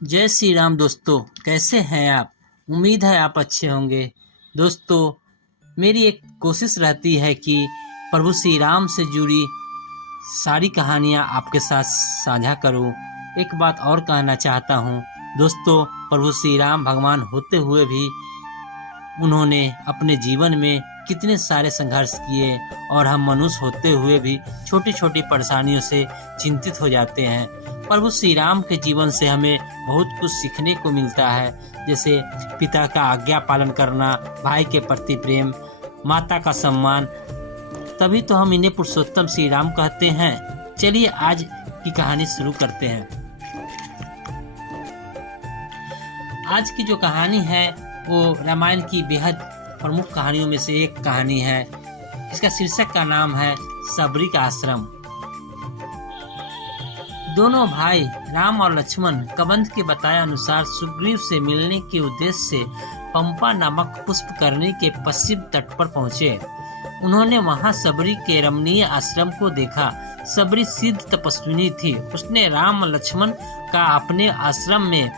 जय श्री राम दोस्तों, कैसे हैं आप। उम्मीद है आप अच्छे होंगे। दोस्तों, मेरी एक कोशिश रहती है कि प्रभु श्री राम से जुड़ी सारी कहानियाँ आपके साथ साझा करूं। एक बात और कहना चाहता हूं दोस्तों, प्रभु श्री राम भगवान होते हुए भी उन्होंने अपने जीवन में कितने सारे संघर्ष किए और हम मनुष्य होते हुए भी छोटी छोटी परेशानियों से चिंतित हो जाते हैं। प्रभु श्री राम के जीवन से हमें बहुत कुछ सीखने को मिलता है, जैसे पिता का आज्ञा पालन करना, भाई के प्रति प्रेम, माता का सम्मान। तभी तो हम इन्हें पुरुषोत्तम श्री राम कहते हैं। चलिए आज की कहानी शुरू करते हैं। आज की जो कहानी है वो रामायण की बेहद प्रमुख कहानियों में से एक कहानी है। इसका शीर्षक का नाम है सबरी का आश्रम। दोनों भाई राम और लक्ष्मण कबंध के बताए अनुसार सुग्रीव से मिलने के उद्देश्य से पंपा नामक पुष्पकरणी के पश्चिम तट पर पहुँचे। उन्होंने वहां सबरी के रमणीय आश्रम को देखा। सबरी सिद्ध तपस्विनी थी। उसने राम और लक्ष्मण का अपने आश्रम में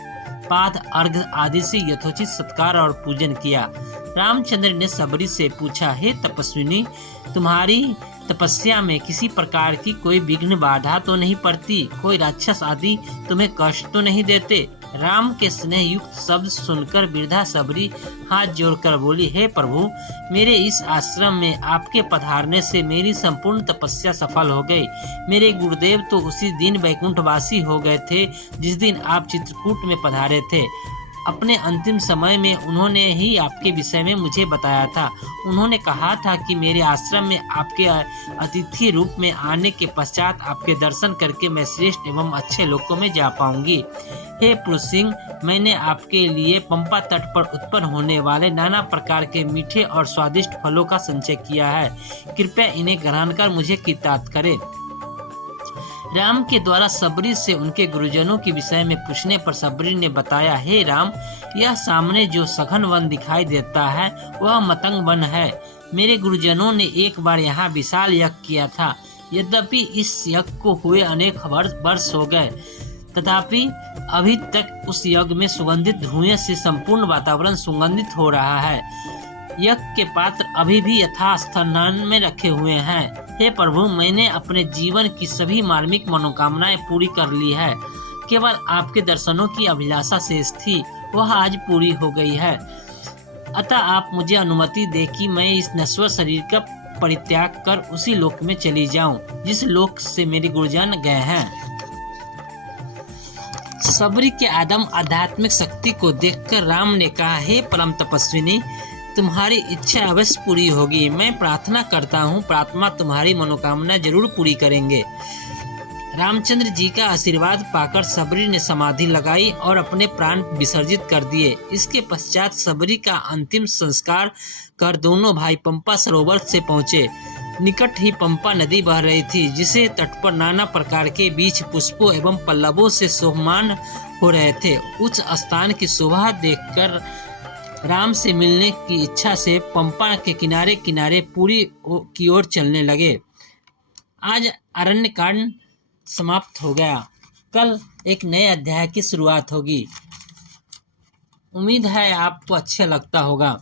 पाद अर्घ आदि से यथोचित सत्कार और पूजन किया। रामचंद्र ने सबरी से पूछा, हे तपस्विनी, तुम्हारी तपस्या में किसी प्रकार की कोई विघ्न बाधा तो नहीं पड़ती? कोई राक्षस आदि तुम्हें कष्ट तो नहीं देते? राम के स्नेह युक्त शब्द सुनकर वृद्धा सबरी हाथ जोड़कर बोली, हे प्रभु, मेरे इस आश्रम में आपके पधारने से मेरी संपूर्ण तपस्या सफल हो गई। मेरे गुरुदेव तो उसी दिन वैकुंठवासी हो गए थे जिस दिन आप चित्रकूट में पधारे थे। अपने अंतिम समय में उन्होंने ही आपके विषय में मुझे बताया था। उन्होंने कहा था कि मेरे आश्रम में आपके अतिथि रूप में आने के पश्चात आपके दर्शन करके मैं श्रेष्ठ एवं अच्छे लोकों में जा पाऊंगी। हे पुरुष सिंह, मैंने आपके लिए पंपा तट पर उत्पन्न होने वाले नाना प्रकार के मीठे और स्वादिष्ट फलों का संचय किया है। कृपया इन्हें ग्रहण कर मुझे कृतार्थ करें। राम के द्वारा सबरी से उनके गुरुजनों के विषय में पूछने पर सबरी ने बताया, हे राम, यह सामने जो सघन वन दिखाई देता है वह मतंग वन है। मेरे गुरुजनों ने एक बार यहाँ विशाल यज्ञ किया था। यद्यपि इस यज्ञ को हुए अनेक वर्ष हो गए, तथापि अभी तक उस यज्ञ में सुगंधित धुएं से संपूर्ण वातावरण सुगंधित हो रहा है। यज्ञ के पात्र अभी भी यथास्थान में रखे हुए हैं। हे प्रभु, मैंने अपने जीवन की सभी मार्मिक मनोकामनाएं पूरी कर ली है। केवल आपके दर्शनों की अभिलाषा शेष थी, वह आज पूरी हो गई है। अतः आप मुझे अनुमति दे कि मैं इस नश्वर शरीर का परित्याग कर उसी लोक में चली जाऊं जिस लोक से मेरे गुरुजन गए हैं। सबरी के आदम आध्यात्मिक शक्ति को देखकर राम ने कहा, हे परम तपस्विनी, तुम्हारी इच्छा अवश्य पूरी होगी। मैं प्रार्थना करता हूँ, परमात्मा तुम्हारी मनोकामना जरूर पूरी करेंगे। रामचंद्र जी का आशीर्वाद पाकर सबरी ने समाधि लगाई और अपने प्राण विसर्जित कर दिए। इसके पश्चात सबरी का अंतिम संस्कार कर दोनों भाई पंपा सरोवर से पहुँचे। निकट ही पंपा नदी बह रही थी, जिसे तट पर नाना प्रकार के बीज, पुष्पों एवं पल्लवों से शोभमान हो रहे थे। उच्च स्थान की शोभा देखकर राम से मिलने की इच्छा से पंपा के किनारे किनारे पूरी की ओर चलने लगे। आज अरण्य कांड समाप्त हो गया। कल एक नए अध्याय की शुरुआत होगी। उम्मीद है आपको अच्छा लगता होगा।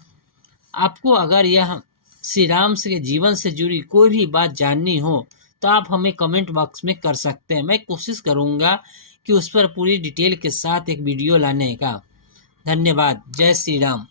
आपको अगर यह श्री राम के जीवन से जुड़ी कोई भी बात जाननी हो तो आप हमें कमेंट बॉक्स में कर सकते हैं। मैं कोशिश करूंगा कि उस पर पूरी डिटेल के साथ एक वीडियो लाने का। धन्यवाद। जय श्री राम।